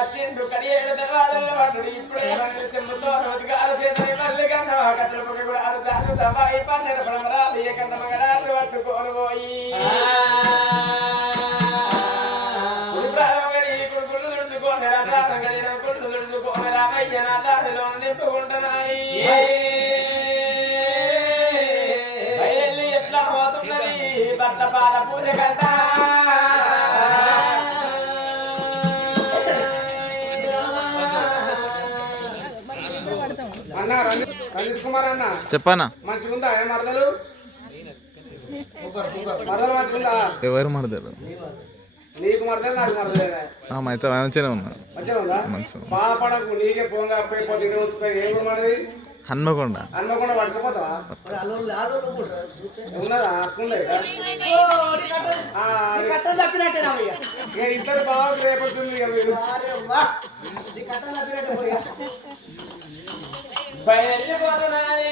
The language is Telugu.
వచ్చిండు కడియేడు దేవాలయంలో వాడు ఇప్పుడే చెంబుతో రోజుగారు చేతని మళ్ళీ కన్నా కథలు కూడా చాలు సభాయి పన్నెండు పడమరాలు ఏ కన్న మగడాలు పట్టుకోను పోయి కుడుకులు తుడుచుకోని కుళ్ళు తుడుచుకోని రామయ్య నా దారిలో నింపుకుంటున్నాయి బయలు ఎట్లా పోతున్నది భర్త పాద పూజ కదా రంజిత్ కుమార్ అన్న చెప్పనా మంచిగుందా ఏ మరదలు మరదలు మంచిగుందా ఎవరు మరదలు నీకు మరదలు నాకు మరదలేనా అయితే మంచిగానే ఉన్నా మంచిగా ఉందా బాధపడకు నీకే పోగా పోయిపోతే ఏం మనది హన్మకొండ హన్మకొండ పట్టుకుపోతావా ఉన్నదా అక్కుండే ఇద్దరు బాగా రేపడుతుంది మీరు బయలుపోతున్నది